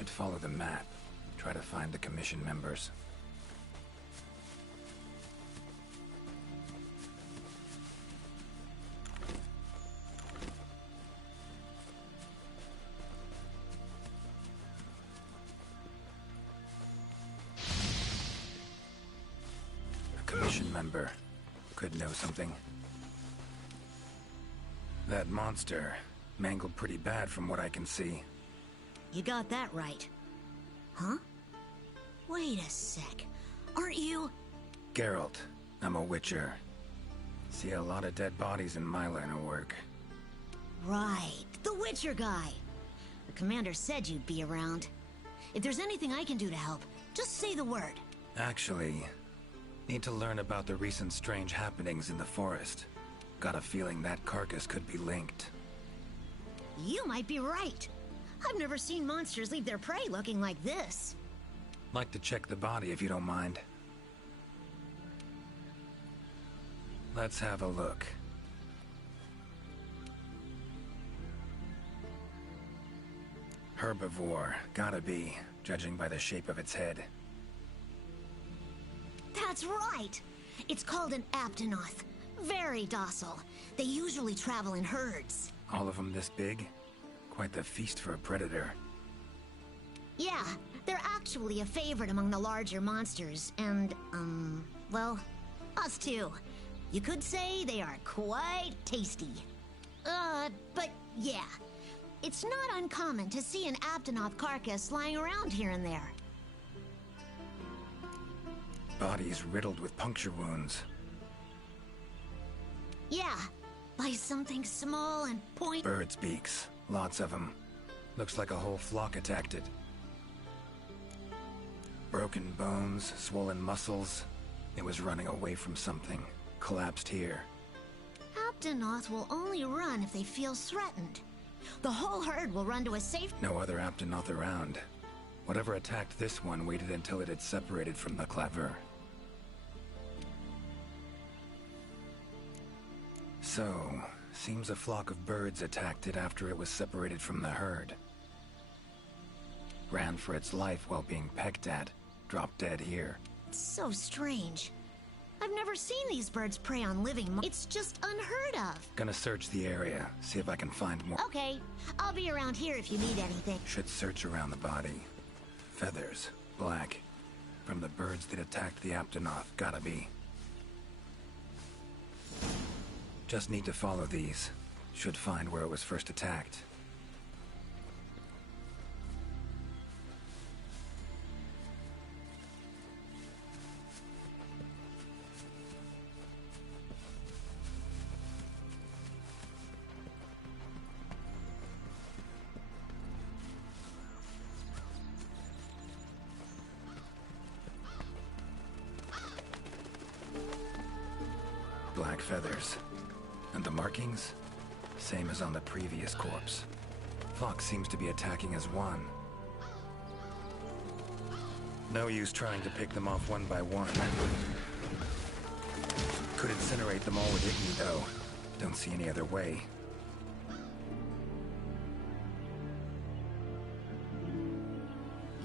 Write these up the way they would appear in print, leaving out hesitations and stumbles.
should follow the map. Try to find the commission members. A commission member could know something. That monster mangled pretty bad from what I can see. You got that right. Huh? Wait a sec. Aren't you... Geralt. I'm a witcher. See a lot of dead bodies in my line of work. Right. The Witcher guy. The commander said you'd be around. If there's anything I can do to help, just say the word. Actually, need to learn about the recent strange happenings in the forest. Got a feeling that carcass could be linked. You might be right. I've never seen monsters leave their prey looking like this. Like to check the body if you don't mind. Let's have a look. Herbivore, gotta be, judging by the shape of its head. That's right! It's called an aptonoth. Very docile. They usually travel in herds. All of them this big? Quite the feast for a predator. Yeah, they're actually a favorite among the larger monsters, and, well, us too. You could say they are quite tasty. But yeah, it's not uncommon to see an aptonoth carcass lying around here and there. Bodies riddled with puncture wounds. Yeah, by something small and point... Birds' beaks. Lots of them. Looks like a whole flock attacked it. Broken bones, swollen muscles. It was running away from something. Collapsed here. Aptonoth will only run if they feel threatened. The whole herd will run to a safe... No other Aptonoth around. Whatever attacked this one waited until it had separated from the claver. So, seems a flock of birds attacked it after it was separated from the herd. Ran for its life while being pecked at. Dropped dead here. It's so strange. I've never seen these birds prey on living. It's just unheard of. Gonna search the area, see if I can find more. Okay, I'll be around here if you need anything. Should search around the body. Feathers, black. From the birds that attacked the Aptonoth, gotta be. Just need to follow these. Should find where it was first attacked. Black feathers. And the markings? Same as on the previous corpse. Fox seems to be attacking as one. No use trying to pick them off one by one. Could incinerate them all with Igni, though. Don't see any other way.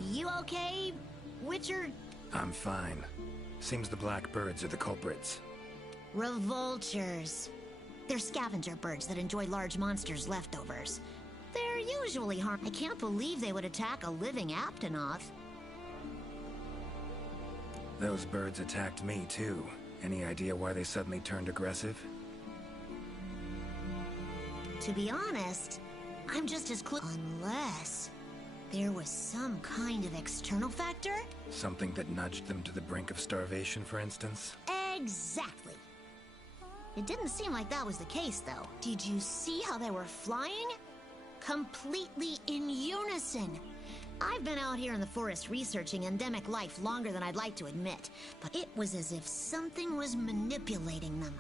You okay, Witcher? I'm fine. Seems the black birds are the culprits. Revoltures. They're scavenger birds that enjoy large monsters' leftovers. They're usually I can't believe they would attack a living Aptonoth. Those birds attacked me, too. Any idea why they suddenly turned aggressive? To be honest, I'm just as unless there was some kind of external factor? Something that nudged them to the brink of starvation, for instance? Exactly. It didn't seem like that was the case, though. Did you see how they were flying? Completely in unison. I've been out here in the forest researching endemic life longer than I'd like to admit, but it was as if something was manipulating them.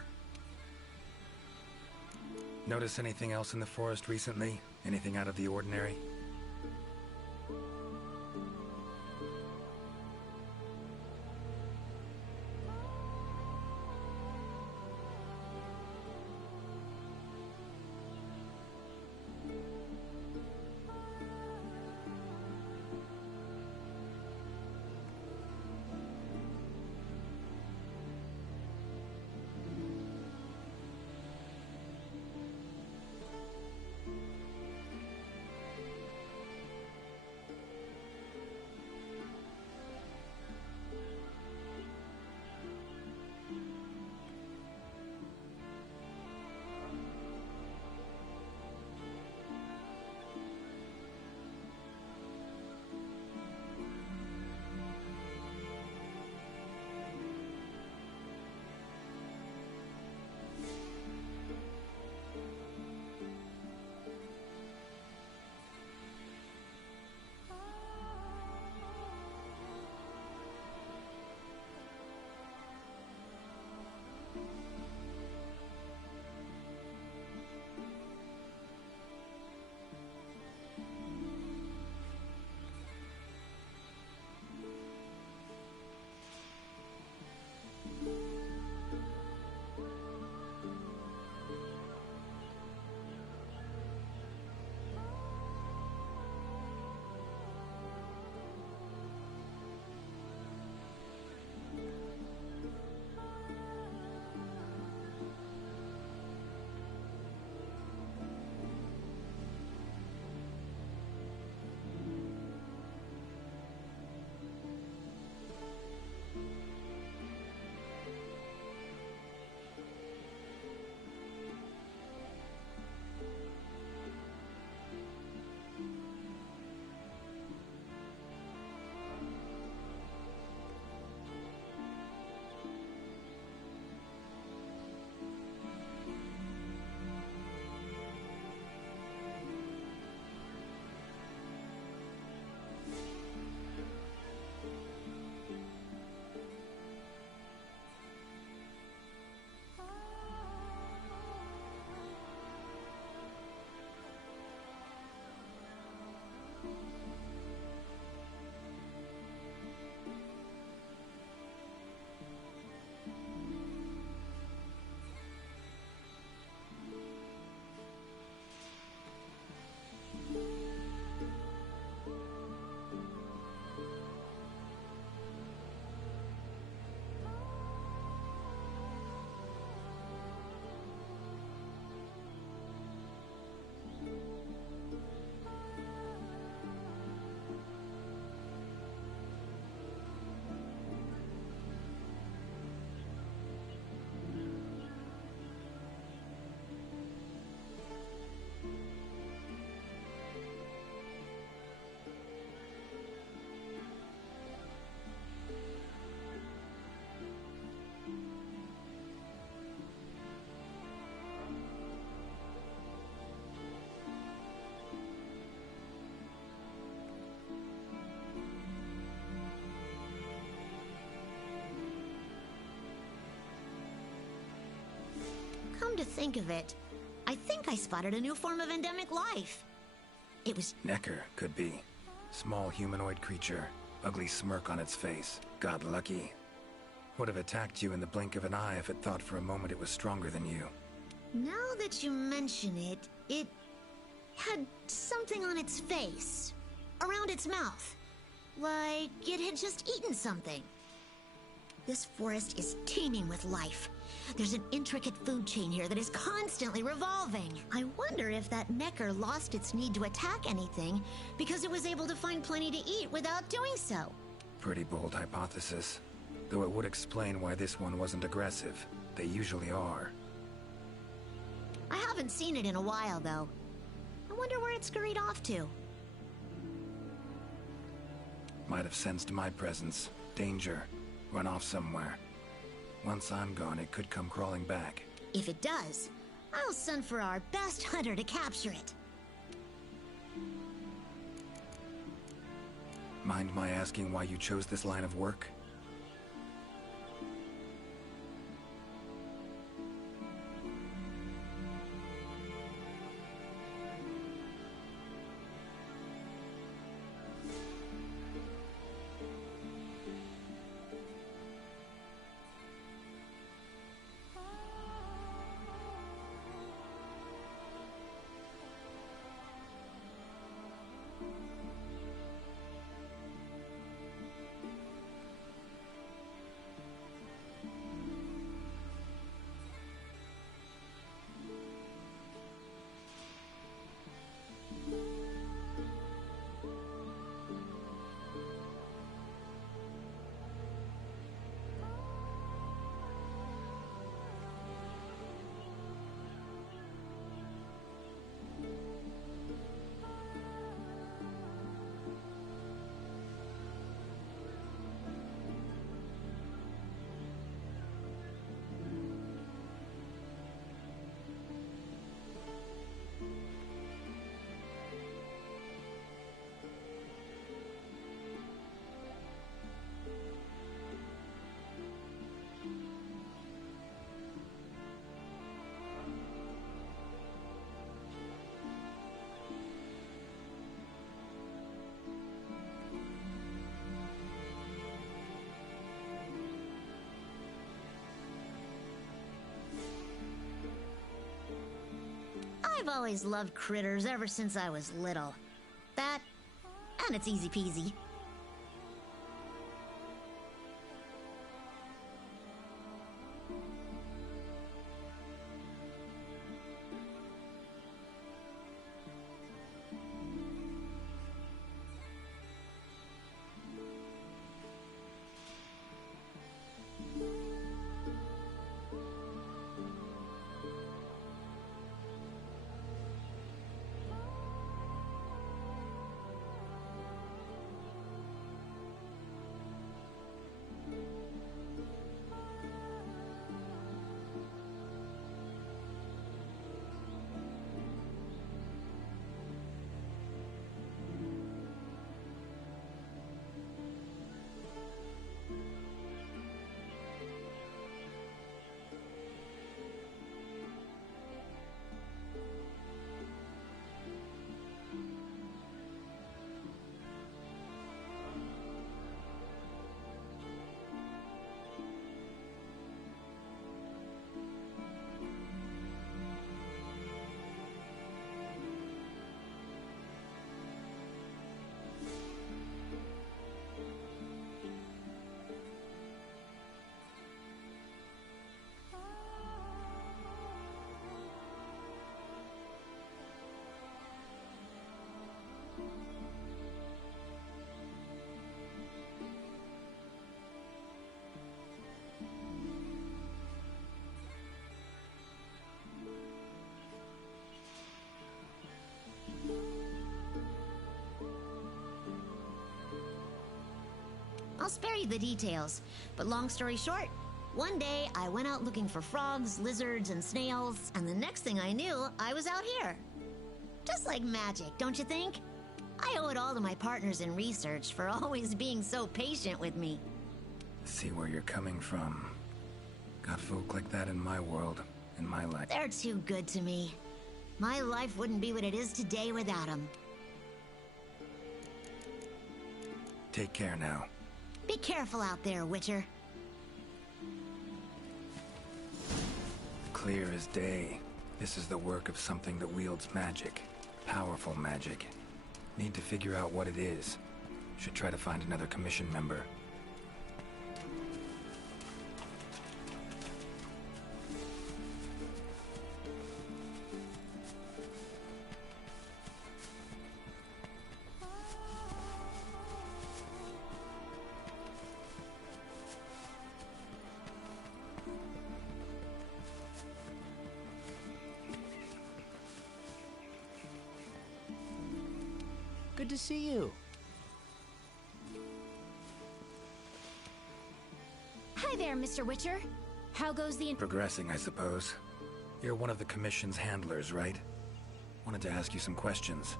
Notice anything else in the forest recently? Anything out of the ordinary? think of it, I think I spotted a new form of endemic life. It was... Necker, could be. Small humanoid creature, ugly smirk on its face. Got lucky. Would have attacked you in the blink of an eye if it thought for a moment it was stronger than you. Now that you mention it, it had something on its face, around its mouth, like it had just eaten something. This forest is teeming with life. There's an intricate food chain here that is constantly revolving. I wonder if that Necker lost its need to attack anything because it was able to find plenty to eat without doing so. Pretty bold hypothesis. Though it would explain why this one wasn't aggressive. They usually are. I haven't seen it in a while, though. I wonder where it scurried off to. Might have sensed my presence. Danger. Run off somewhere. Once I'm gone, it could come crawling back. If it does, I'll send for our best hunter to capture it. Mind my asking why you chose this line of work? I've always loved critters ever since I was little. That, and it's easy peasy. I'll spare you the details, but long story short, one day I went out looking for frogs, lizards, and snails, and the next thing I knew, I was out here. Just like magic, don't you think? I owe it all to my partners in research for always being so patient with me. See where you're coming from. Got folk like that in my world. in my life. They're too good to me. My life wouldn't be what it is today without them. Take care now. Be careful out there, Witcher. Clear as day. This is the work of something that wields magic. Powerful magic. Need to figure out what it is. Should try to find another commission member. Good to see you. Hi there, Mr. Witcher. How goes the... Progressing, I suppose. You're one of the commission's handlers, right? Wanted to ask you some questions.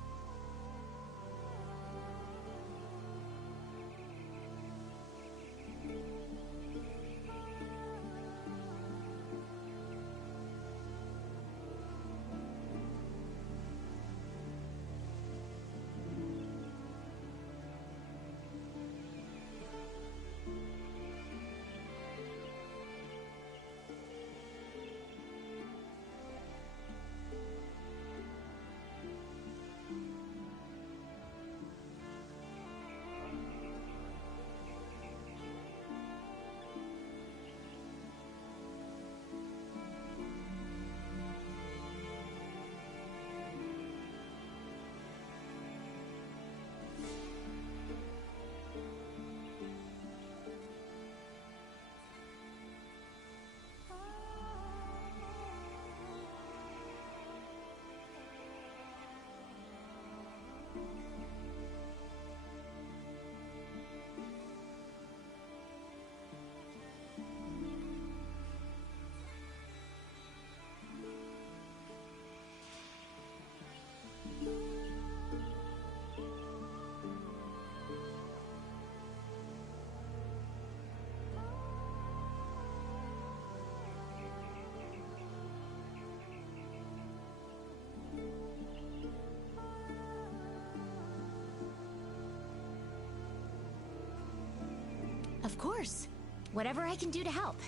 Of course. Whatever I can do to help.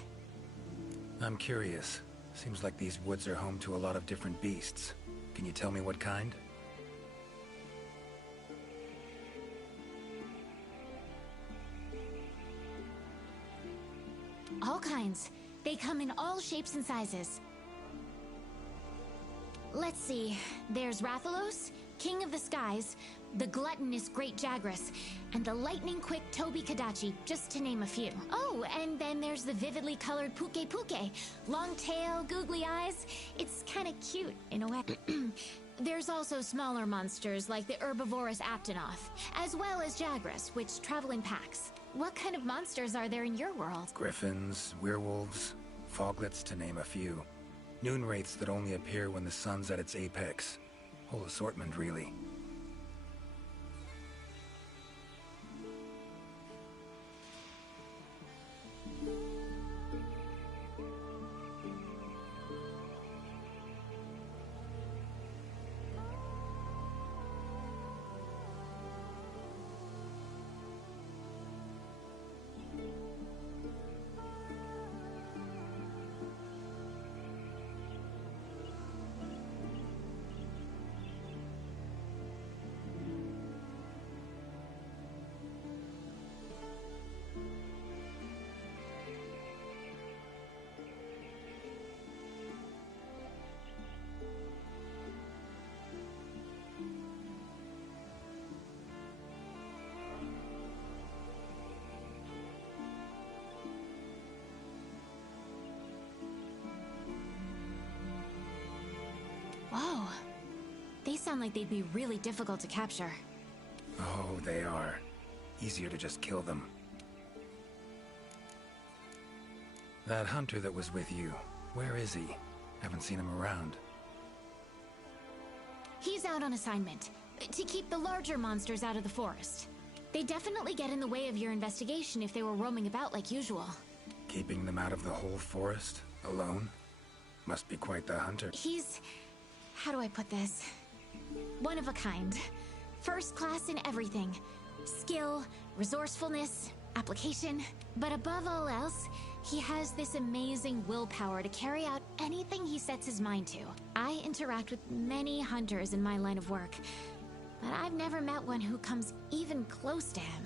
I'm curious. Seems like these woods are home to a lot of different beasts. Can you tell me what kind? All kinds. They come in all shapes and sizes. Let's see. There's Rathalos, King of the Skies, the gluttonous Great Jagras, and the lightning-quick Toby Kadachi, just to name a few. Oh, and then there's the vividly colored Puke Puke. Long tail, googly eyes. It's kind of cute, in a way. There's also smaller monsters like the herbivorous Aptonoth, as well as Jagras, which travel in packs. What kind of monsters are there in your world? Griffins, werewolves, foglets, to name a few. Noon wraiths that only appear when the sun's at its apex. Whole assortment, really. Whoa. They sound like they'd be really difficult to capture. Oh, they are. Easier to just kill them. That hunter that was with you, where is he? Haven't seen him around. He's out on assignment, to keep the larger monsters out of the forest. They definitely get in the way of your investigation if they were roaming about like usual. Keeping them out of the whole forest? Alone? Must be quite the hunter. He's... how do I put this? One of a kind. First class in everything. Skill, resourcefulness, application. But above all else, he has this amazing willpower to carry out anything he sets his mind to. I interact with many hunters in my line of work, but I've never met one who comes even close to him.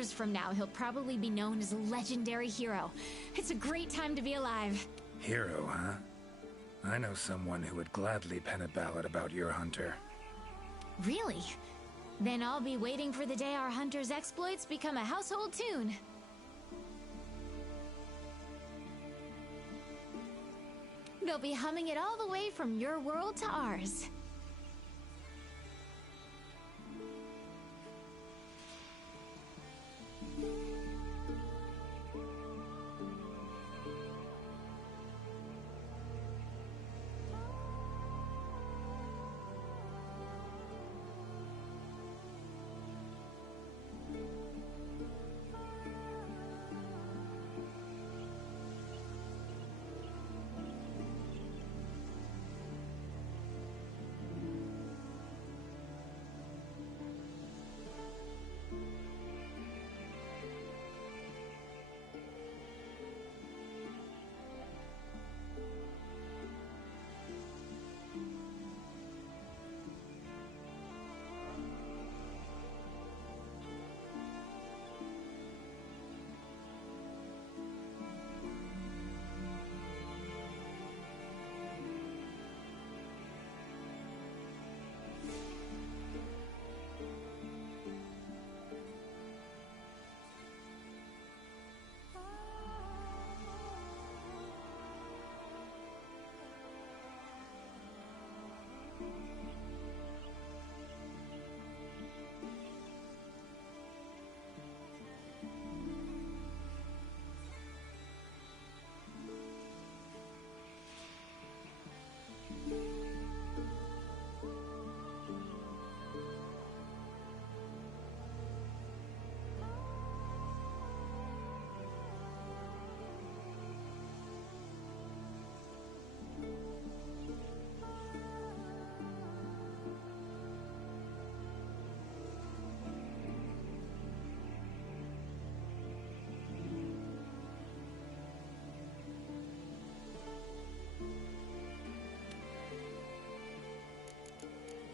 Years from now, he'll probably be known as a legendary hero. It's a great time to be alive. Hero, huh? I know someone who would gladly pen a ballad about your hunter. Really? Then I'll be waiting for the day our hunter's exploits become a household tune. They'll be humming it all the way from your world to ours.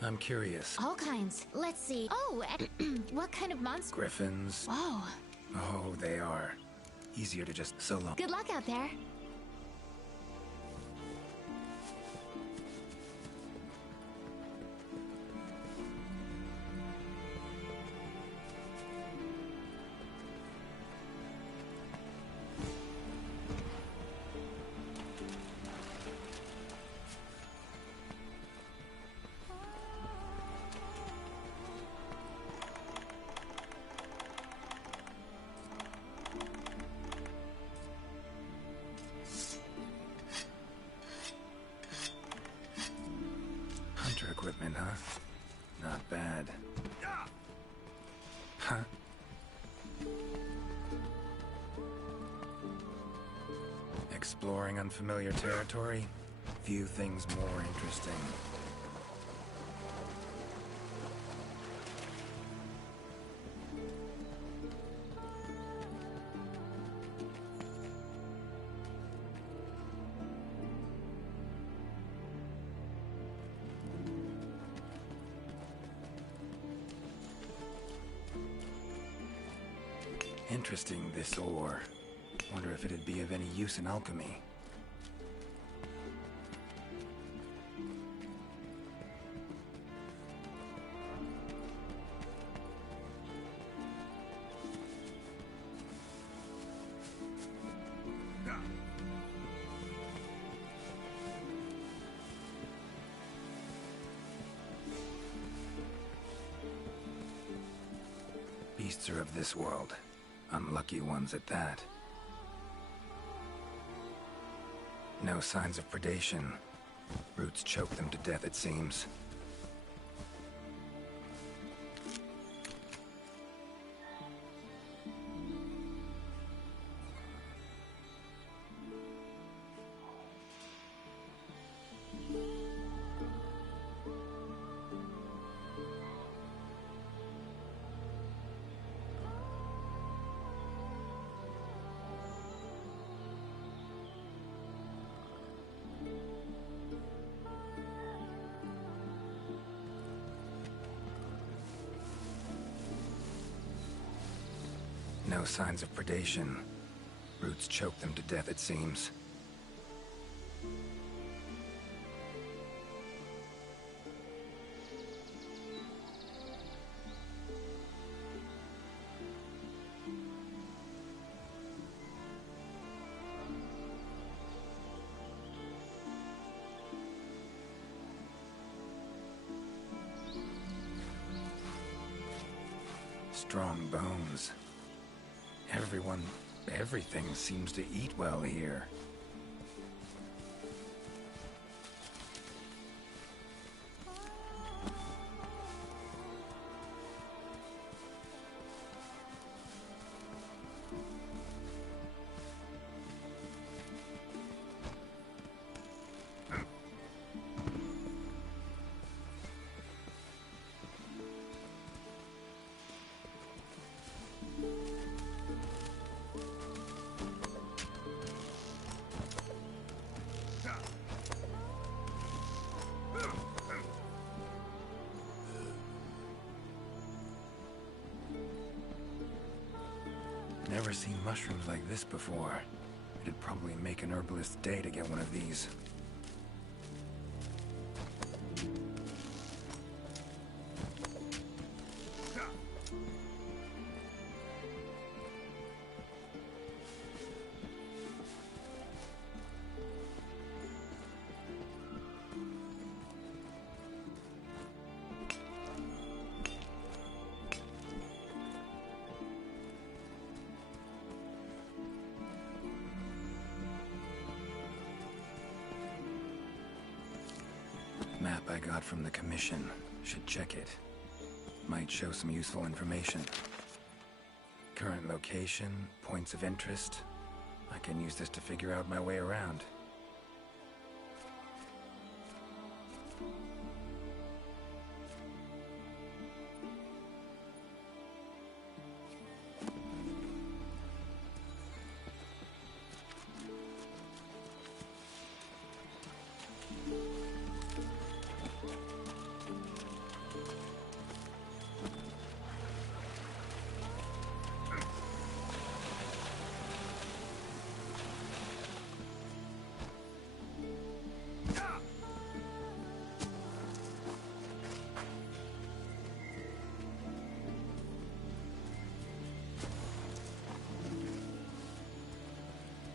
I'm curious. All kinds. Let's see. Oh, and what kind of monster? Griffins? Whoa. Oh, they are. Easier to just so long. Good luck out there. Hunter equipment, huh? Not bad. Huh? Exploring unfamiliar territory? Few things more interesting. Interesting, this ore. Wonder if it'd be of any use in alchemy. Beasts are of this world. Unlucky ones at that. No signs of predation. Roots choke them to death, it seems. No signs of predation. Roots choke them to death, it seems. Strong bones. Everything seems to eat well here. Never seen mushrooms like this before. It'd probably make an herbalist's day to get one of these. Map I got from the commission. Should check it. Might show some useful information. Current location, points of interest. I can use this to figure out my way around.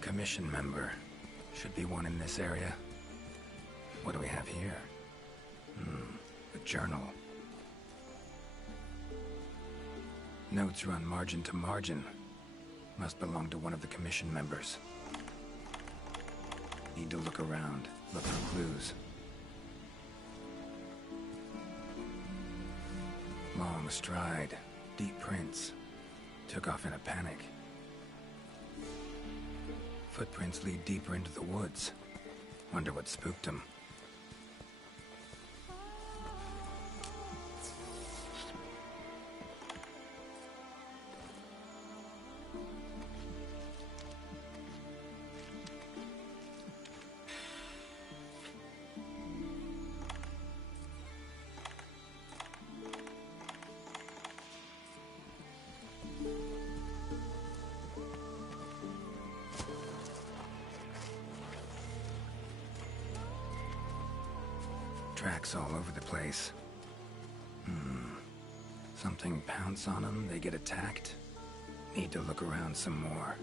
Commission member. Should be one in this area. What do we have here? A journal. Notes run margin to margin. Must belong to one of the commission members. Need to look around. Look for clues. Long stride. Deep prints. Took off in a panic. Footprints lead deeper into the woods. Wonder what spooked him. Tracks all over the place. Something pounce on them, they get attacked. Need to look around some more.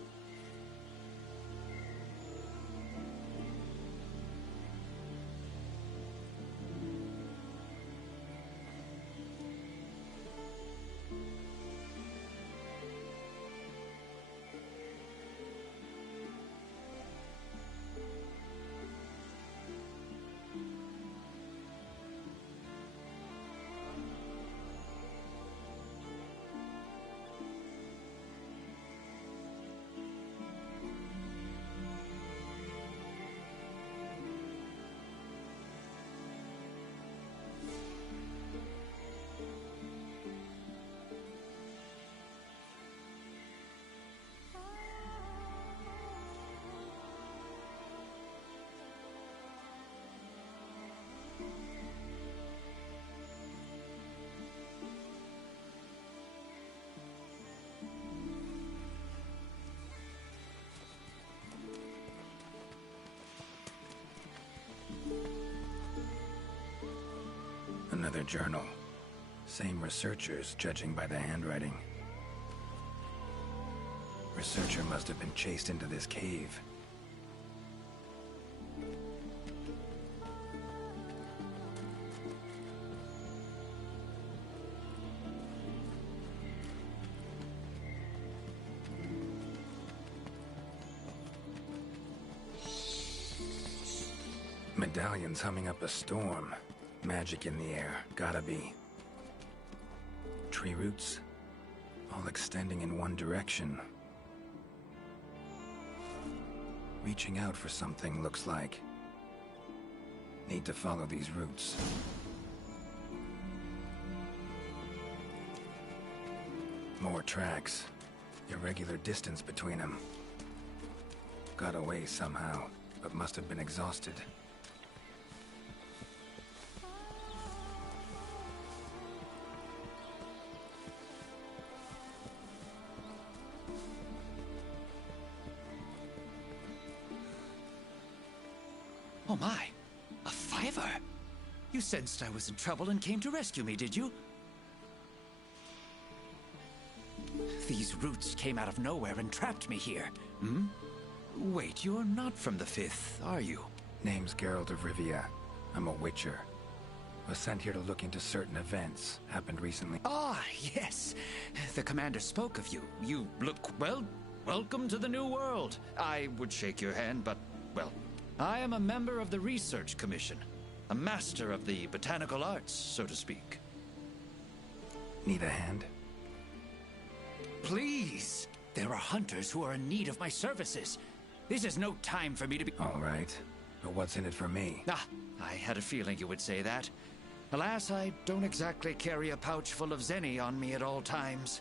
Another journal. Same researchers, judging by the handwriting. Researcher must have been chased into this cave. Medallion's humming up a storm. Magic in the air, gotta be. Tree roots, all extending in one direction. Reaching out for something, looks like. Need to follow these roots. More tracks. Irregular distance between them. Got away somehow, but must have been exhausted. Oh my, a fiver! You sensed I was in trouble and came to rescue me, did you? These roots came out of nowhere and trapped me here. Hmm? Wait, you're not from the Fifth, are you? Name's Geralt of Rivia. I'm a Witcher. Was sent here to look into certain events. Happened recently. Ah, yes. The commander spoke of you. You look, well, welcome to the new world. I would shake your hand, but, well, I am a member of the Research Commission. A master of the botanical arts, so to speak. Need a hand? Please! There are hunters who are in need of my services. This is no time for me to be— All right. But what's in it for me? Ah, I had a feeling you would say that. Alas, I don't exactly carry a pouch full of zenny on me at all times.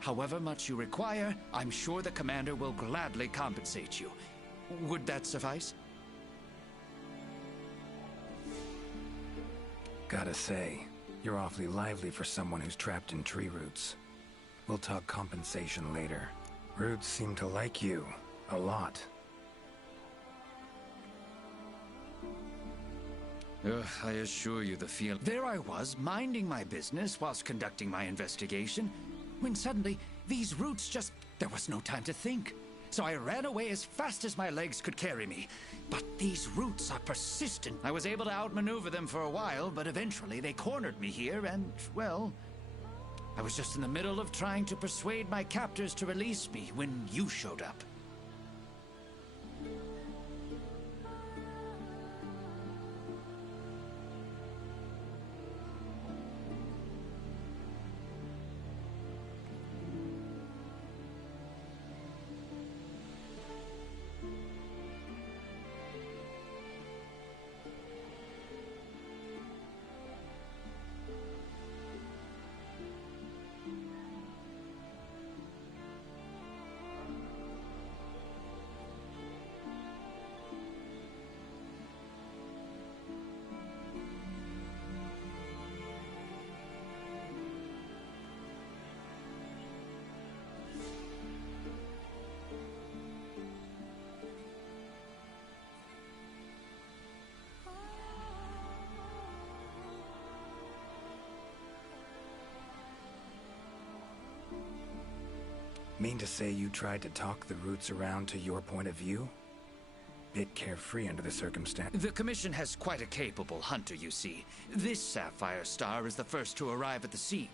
However much you require, I'm sure the commander will gladly compensate you. Would that suffice? Gotta say, you're awfully lively for someone who's trapped in tree roots. We'll talk compensation later. Roots seem to like you. A lot. I assure you the feel— There I was, minding my business whilst conducting my investigation, when suddenly, these roots just— There was no time to think. So I ran away as fast as my legs could carry me. But these roots are persistent. I was able to outmaneuver them for a while, but eventually they cornered me here and, well, I was just in the middle of trying to persuade my captors to release me when you showed up. Mean to say you tried to talk the roots around to your point of view? Bit carefree under the circumstance. The Commission has quite a capable hunter, you see. This sapphire star is the first to arrive at the scene,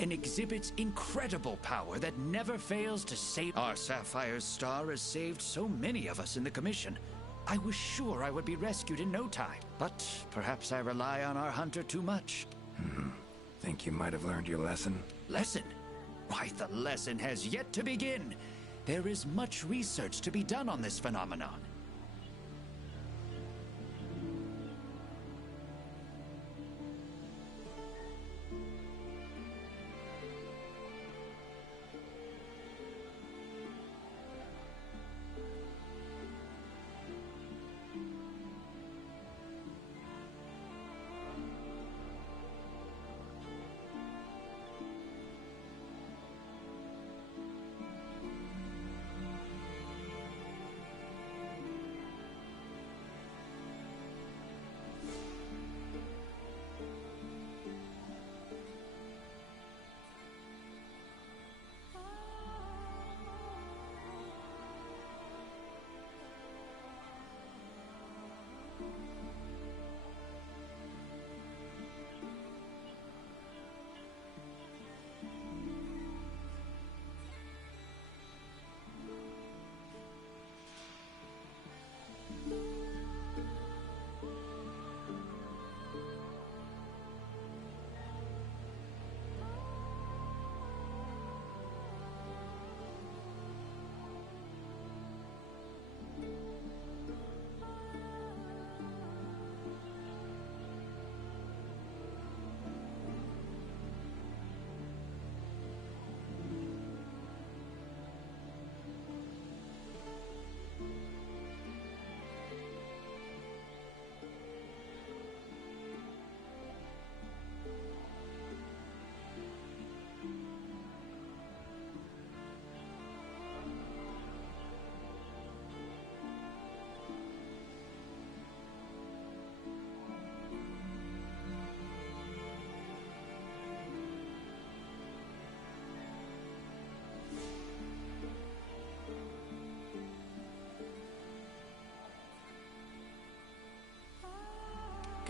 and exhibits incredible power that never fails to save— Our sapphire star has saved so many of us in the Commission. I was sure I would be rescued in no time, but perhaps I rely on our hunter too much. Think you might have learned your lesson? Lesson? Why, the lesson has yet to begin. There is much research to be done on this phenomenon.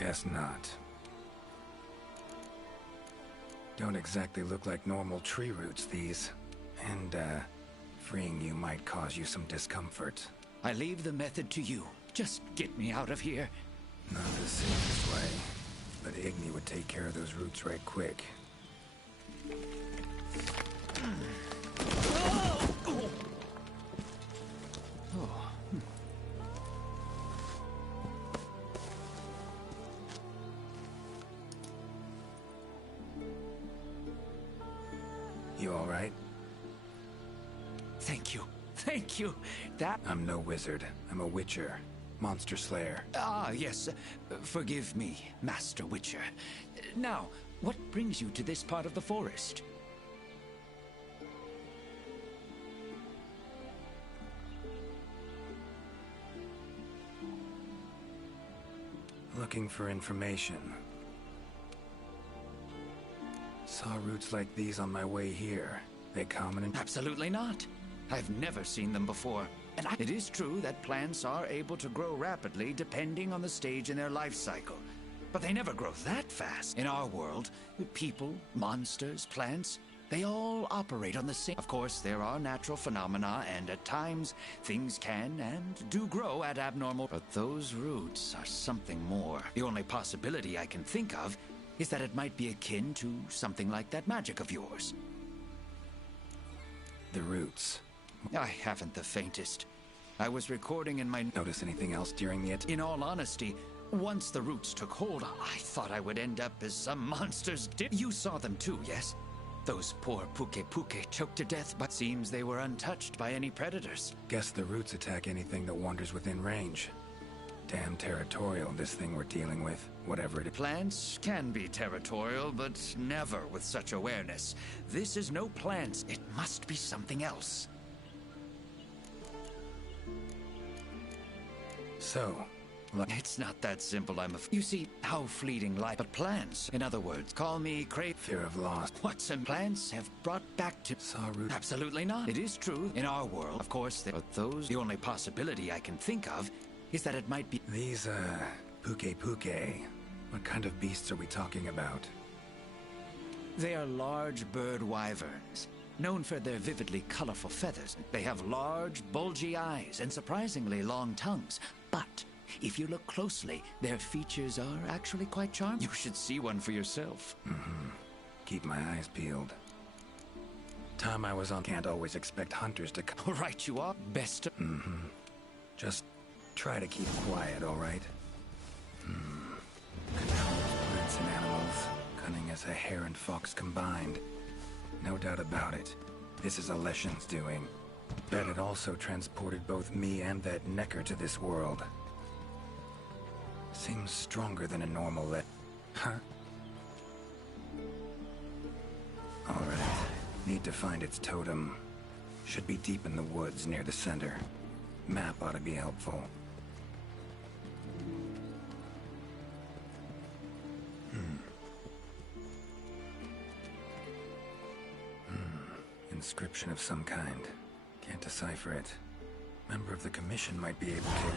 Guess not. Don't exactly look like normal tree roots, these. And, freeing you might cause you some discomfort. I leave the method to you. Just get me out of here. Not the safest way, but Igni would take care of those roots right quick. You all right? Thank you. Thank you. That... I'm no wizard. I'm a witcher. Monster slayer. Ah, yes. Forgive me, Master Witcher. Now, what brings you to this part of the forest? Looking for information. Saw roots like these on my way here. They common in... Absolutely not. I've never seen them before. And it is true that plants are able to grow rapidly depending on the stage in their life cycle. But they never grow that fast. In our world, people, monsters, plants, they all operate on the same... Of course, there are natural phenomena, and at times, things can and do grow at abnormal... But those roots are something more. The only possibility I can think of is that it might be akin to something like that magic of yours. The roots. I haven't the faintest. I was recording in my... Notice anything else during the... In all honesty, once the roots took hold, I thought I would end up as some monsters did. You saw them too, yes? Those poor Puke choked to death, but seems they were untouched by any predators. Guess the roots attack anything that wanders within range. Damn territorial, this thing we're dealing with. Whatever it is. Plants can be territorial, but never with such awareness. This is no plants. It must be something else. So, it's not that simple, You see how fleeting life, but plants, in other words, call me crazy. Fear of loss. What some plants have brought back to... Saw roots. Absolutely not. It is true. In our world, of course, but those... The only possibility I can think of is that it might be... These, Puke. What kind of beasts are we talking about? They are large bird wyverns, known for their vividly colorful feathers. They have large, bulgy eyes and surprisingly long tongues. But if you look closely, their features are actually quite charming. You should see one for yourself. Keep my eyes peeled. Time I was on... Can't always expect hunters to come. Right you are. Best... Just try to keep quiet, all right? Controls plants and animals. Cunning as a hare and fox combined. No doubt about it. This is Alession's doing. Bet it also transported both me and that Necker to this world. Seems stronger than a normal Huh? Alright. Need to find its totem. Should be deep in the woods near the center. Map ought to be helpful. Inscription of some kind. Can't decipher it. Member of the commission might be able to...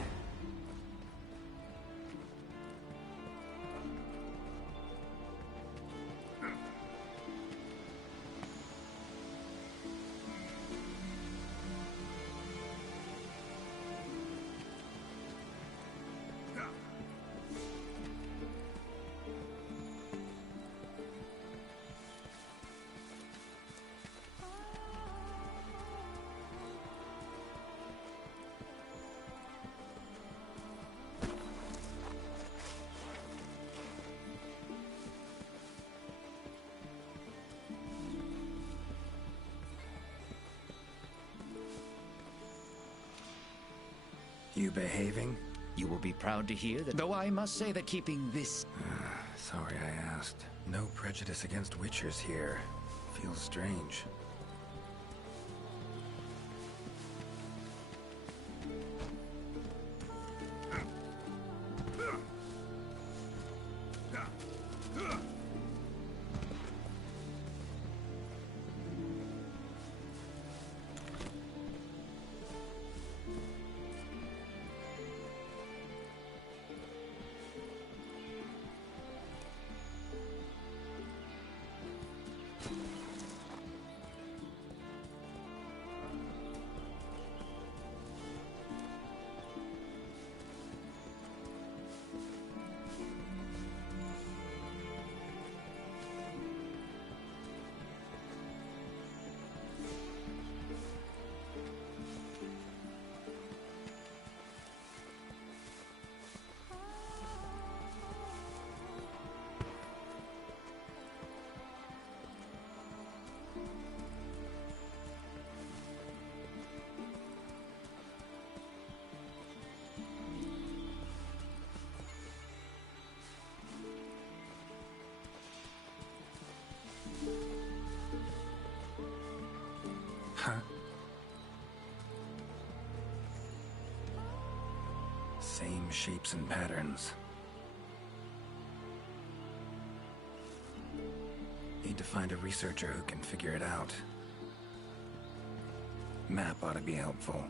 You behaving? You will be proud to hear that, though I must say that keeping this... Sorry I asked. No prejudice against witchers here. Feels strange. Same shapes and patterns. Need to find a researcher who can figure it out. Map ought to be helpful.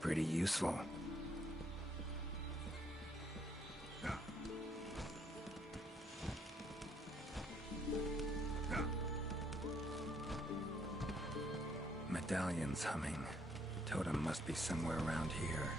Pretty useful. Medallion's humming. Totem must be somewhere around here.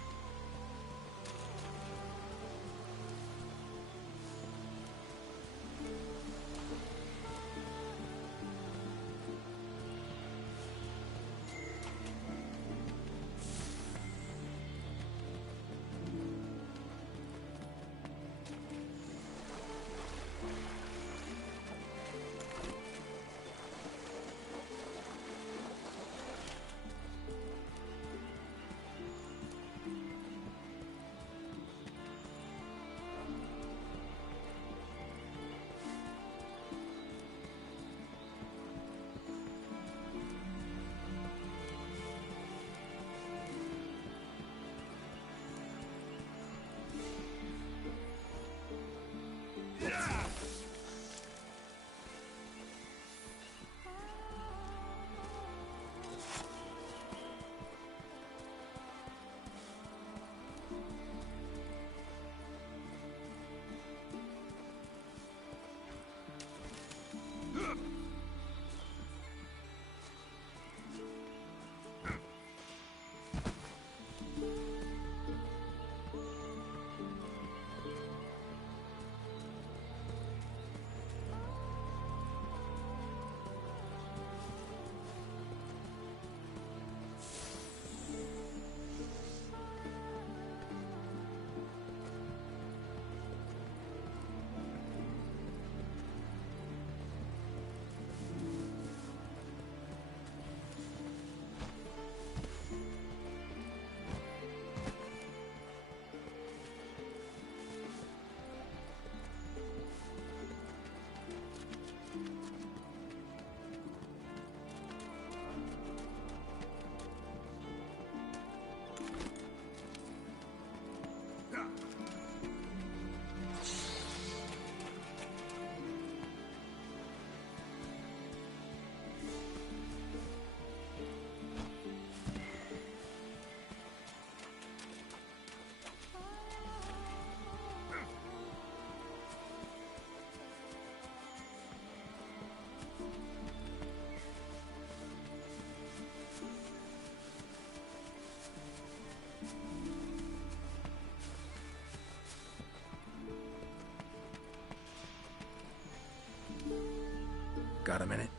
Got a minute?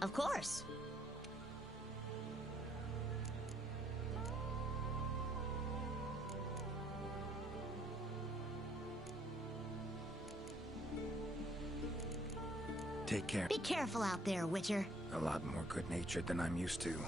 Of course. Take care. Be careful out there, Witcher. A lot more good-natured than I'm used to.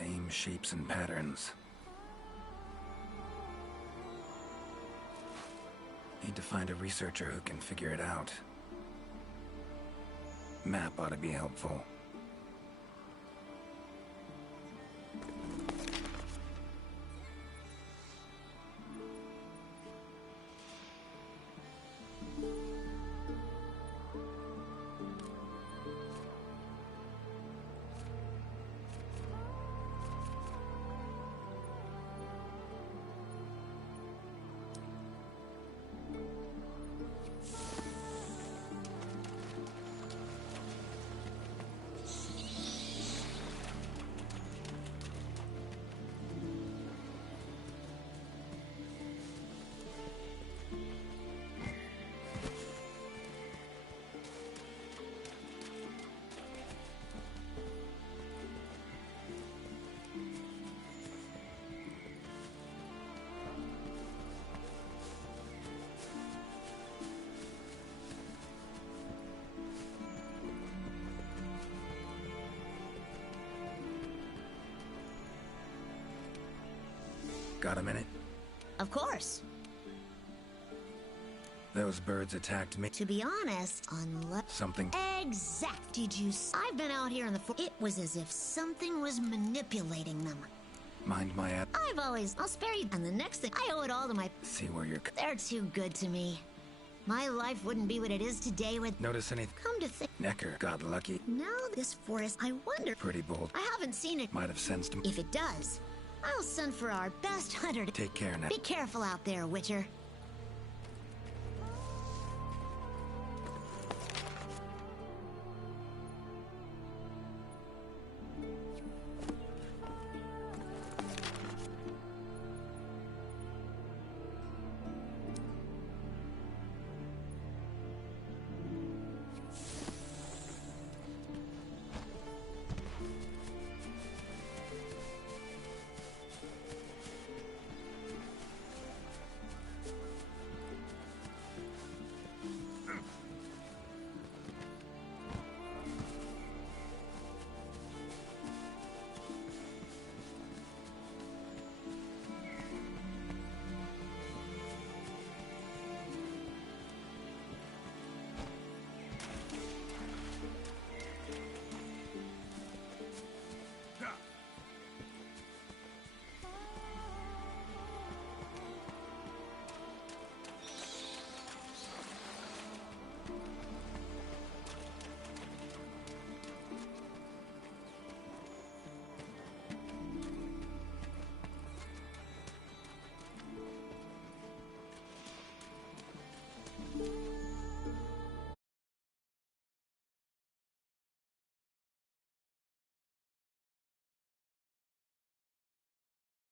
Same shapes and patterns. Need to find a researcher who can figure it out. Map ought to be helpful. Got a minute? Of course. Those birds attacked me. To be honest, unless... Something... Exact. Did you... I've been out here in the... It was as if something was manipulating them. Mind my app. I've always... I'll spare you. And the next thing, I owe it all to my... See where you're... They're too good to me. My life wouldn't be what it is today with... Notice anything? Come to think... Necker got lucky. Now this forest, I wonder... Pretty bold. I haven't seen it. Might have sensed him. If it does, I'll send for our best hunter to... Take care now. Be careful out there, Witcher.